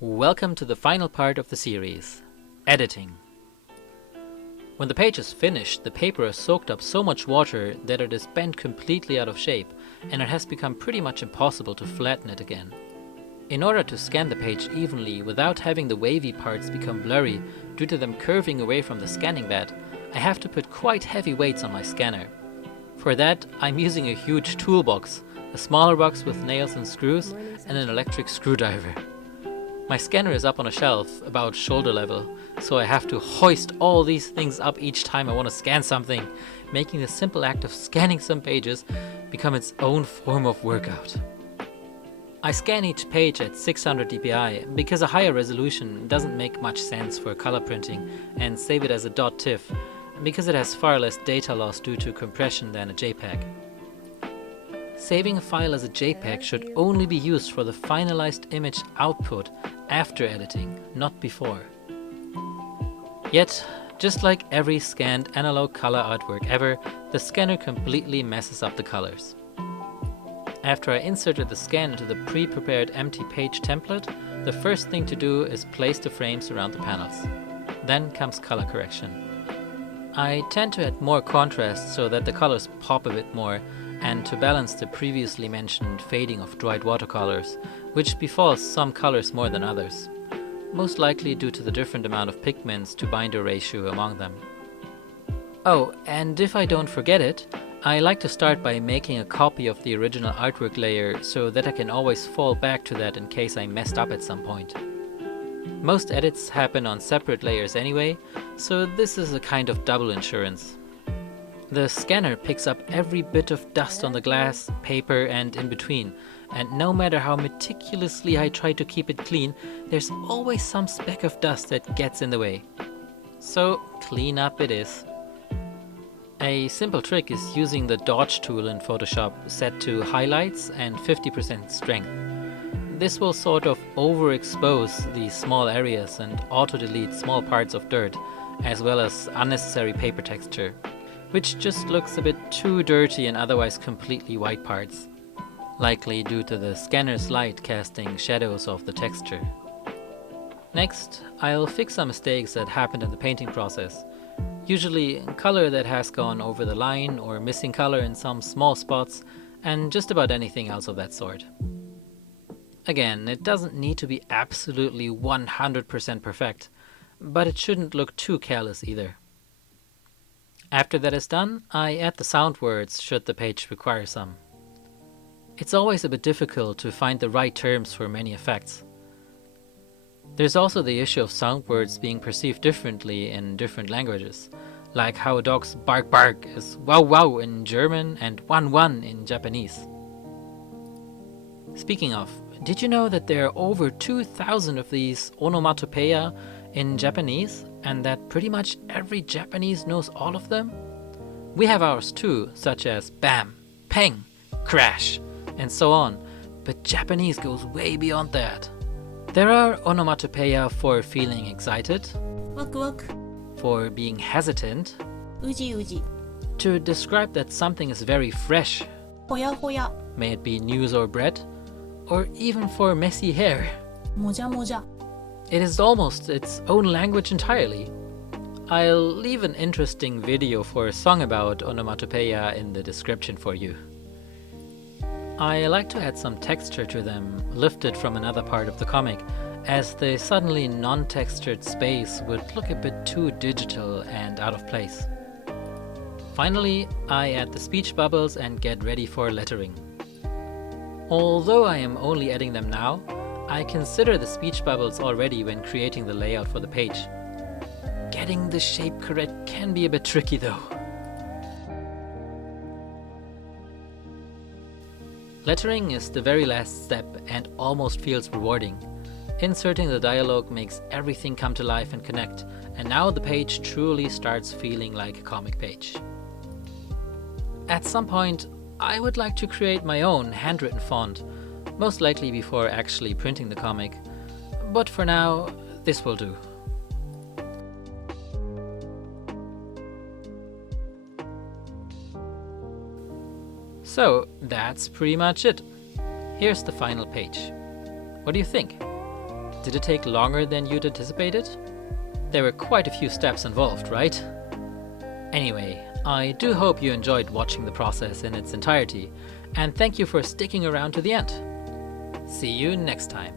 Welcome to the final part of the series, editing. When the page is finished, the paper has soaked up so much water that it is bent completely out of shape, and it has become pretty much impossible to flatten it again. In order to scan the page evenly without having the wavy parts become blurry due to them curving away from the scanning bed, I have to put quite heavy weights on my scanner. For that, I'm using a huge toolbox, a smaller box with nails and screws, and an electric screwdriver. My scanner is up on a shelf, about shoulder level, so I have to hoist all these things up each time I want to scan something, making the simple act of scanning some pages become its own form of workout. I scan each page at 600 dpi because a higher resolution doesn't make much sense for color printing, and save it as a .tiff because it has far less data loss due to compression than a JPEG. Saving a file as a JPEG should only be used for the finalized image output after editing, not before. Yet, just like every scanned analog color artwork ever, the scanner completely messes up the colors. After I inserted the scan into the pre-prepared empty page template, the first thing to do is place the frames around the panels. Then comes color correction. I tend to add more contrast so that the colors pop a bit more, and to balance the previously mentioned fading of dried watercolors, which befalls some colors more than others, most likely due to the different amount of pigments to binder ratio among them. Oh, and if I don't forget it, I like to start by making a copy of the original artwork layer so that I can always fall back to that in case I messed up at some point. Most edits happen on separate layers anyway, so this is a kind of double insurance. The scanner picks up every bit of dust on the glass, paper and in between, and no matter how meticulously I try to keep it clean, there's always some speck of dust that gets in the way. So clean up it is. A simple trick is using the dodge tool in Photoshop set to highlights and 50% strength. This will sort of overexpose these small areas and auto-delete small parts of dirt, as well as unnecessary paper texture, which just looks a bit too dirty and otherwise completely white parts, likely due to the scanner's light casting shadows of the texture. Next, I'll fix some mistakes that happened in the painting process, usually color that has gone over the line or missing color in some small spots, and just about anything else of that sort. Again, it doesn't need to be absolutely 100% perfect, but it shouldn't look too careless either. After that is done, I add the sound words should the page require some. It's always a bit difficult to find the right terms for many effects. There's also the issue of sound words being perceived differently in different languages, like how a dog's bark bark is wow wow in German and wan wan in Japanese. Speaking of, did you know that there are over 2,000 of these onomatopoeia in Japanese, and that pretty much every Japanese knows all of them? We have ours too, such as bam, peng, crash, and so on, but Japanese goes way beyond that. There are onomatopoeia for feeling excited, ワクワク、 for being hesitant, うじうじ、 to describe that something is very fresh, ほやほや、 may it be news or bread, or even for messy hair. もじゃもじゃ。 It is almost its own language entirely. I'll leave an interesting video for a song about onomatopoeia in the description for you. I like to add some texture to them, lifted from another part of the comic, as the suddenly non-textured space would look a bit too digital and out of place. Finally, I add the speech bubbles and get ready for lettering. Although I am only adding them now, I consider the speech bubbles already when creating the layout for the page. Getting the shape correct can be a bit tricky though. Lettering is the very last step and almost feels rewarding. Inserting the dialogue makes everything come to life and connect, and now the page truly starts feeling like a comic page. At some point, I would like to create my own handwritten font, most likely before actually printing the comic, but for now, this will do. So that's pretty much it. Here's the final page. What do you think? Did it take longer than you'd anticipated? There were quite a few steps involved, right? Anyway, I do hope you enjoyed watching the process in its entirety, and thank you for sticking around to the end. See you next time.